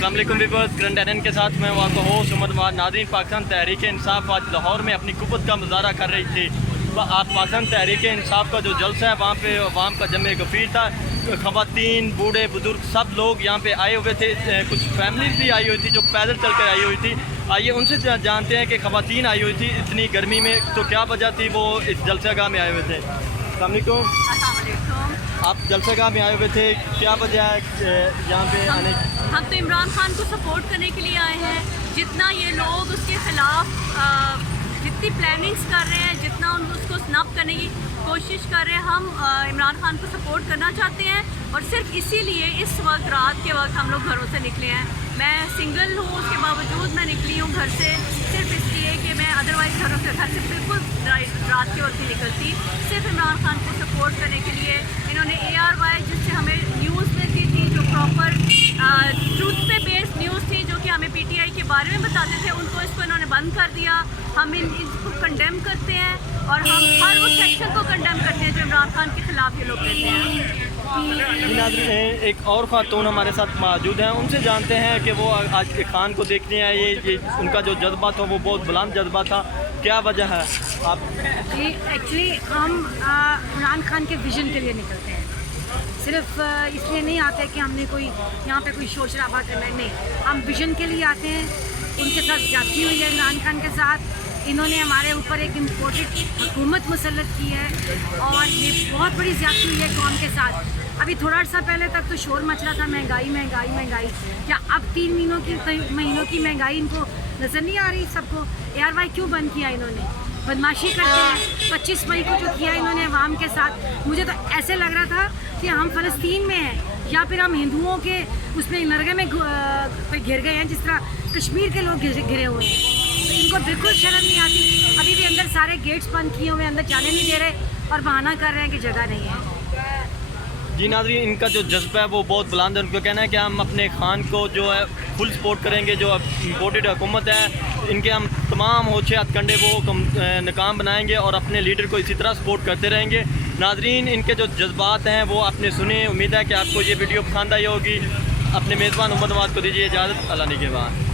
अस्सलाम वालेकुम viewers, current NN के साथ मैं आपका होस्ट उमर नवाज। नाज़रीन, पाकिस्तान तहरीक इंसाफ आज लाहौर में अपनी कुव्वत का मुजाहरा कर रही थी। आज पाकिस्तान तहरीक इंसाफ का जो जलसा है वहाँ पे अवाम का जमे गफीर था। ख़वातीन, बूढ़े, बुजुर्ग सब लोग यहाँ पे आए हुए थे। कुछ फैमिलीज भी आई हुई थी जो पैदल चल कर आई हुई थी। आइए उनसे जानते हैं कि ख़वातीन आई हुई थी इतनी गर्मी में, तो क्या वजह थी वो इस जलसागाह में आए हुए थे। अस्सलाम वालेकुम। आप जलसागाह में आए हुए थे, क्या वजह है यहाँ पे आने? हम तो इमरान खान को सपोर्ट करने के लिए आए हैं। जितना ये लोग उसके ख़िलाफ़ जितनी प्लानिंग्स कर रहे हैं, जितना उसको स्नब करने की कोशिश कर रहे हैं, हम इमरान खान को सपोर्ट करना चाहते हैं। और सिर्फ इसीलिए इस वक्त रात के वक्त हम लोग घरों से निकले हैं। मैं सिंगल हूँ, उसके बावजूद मैं निकली हूँ घर से सिर्फ इसलिए कि मैं अदरवाइज़ घर से बिल्कुल रात के वक्त ही निकलती, सिर्फ इमरान खान को सपोर्ट करने के लिए। इन्होंने ARY जिससे हमें न्यूज़ मिलती थी, जो प्रॉपर ट्रूथ पे बेस्ड न्यूज़ थी, जो कि हमें PTI के बारे में बताते थे, उनको इसको इन्होंने बंद कर दिया। हम इसको कंडेम करते हैं और हम हर उस सेक्शन को कंडेम करते हैं जो इमरान खान के ख़िलाफ़ ये लोग कहते हैं। एक और ख़ातून हमारे साथ मौजूद हैं, उनसे जानते हैं कि वो आज खान को देखने आए। ये उनका जो जज्बा था वो बहुत बुलंद जज्बा था, क्या वजह है? आप जी, एक्चुअली हम इमरान खान के विज़न के लिए निकलते हैं। सिर्फ इसलिए नहीं आते कि हमने कोई यहाँ पे कोई शोर शराबा करना है, नहीं, हम विज़न के लिए आते हैं। उनके साथ जाती हुई है इमरान खान के साथ। इन्होंने हमारे ऊपर एक इम्पोर्टेड हुकूमत मुसल्लत की है और ये बहुत बड़ी ज़्यादती हुई है कौम के साथ। अभी थोड़ा सा पहले तक तो शोर मच रहा था महंगाई महंगाई महंगाई, क्या अब 3 महीनों की महंगाई इनको नज़र नहीं आ रही? सबको ARY क्यों बंद किया इन्होंने? बदमाशी करते हैं। 25 मई को जो किया इन्होंने अवाम के साथ, मुझे तो ऐसे लग रहा था कि हम फ़लस्तीन में हैं या फिर हम हिंदुओं के उसमें नरगे में घिर गए हैं, जिस तरह कश्मीर के लोग घिरे हुए हैं। तो इनको बिल्कुल शर्म नहीं आती। अभी भी अंदर सारे गेट्स बंद किए हुए, अंदर जाने नहीं दे रहे और बहाना कर रहे हैं कि जगह नहीं है। जी नाज़रीन, इनका जो जज्बा है वो बहुत बुलंद है। उनका कहना है कि हम अपने खान को जो है फुल सपोर्ट करेंगे। जो इम्पोर्टेड हुकूमत है, इनके हम तमाम होचे हथकंडे वो नाकाम बनाएंगे और अपने लीडर को इसी तरह सपोर्ट करते रहेंगे। नाज़रीन, इनके जो जज्बात हैं वो आपने सुने। उम्मीद है कि आपको ये वीडियो पसंद आई होगी। अपने मेज़बान उमर नवाज को दीजिए इजाज़त। अल्लाह निगहबान।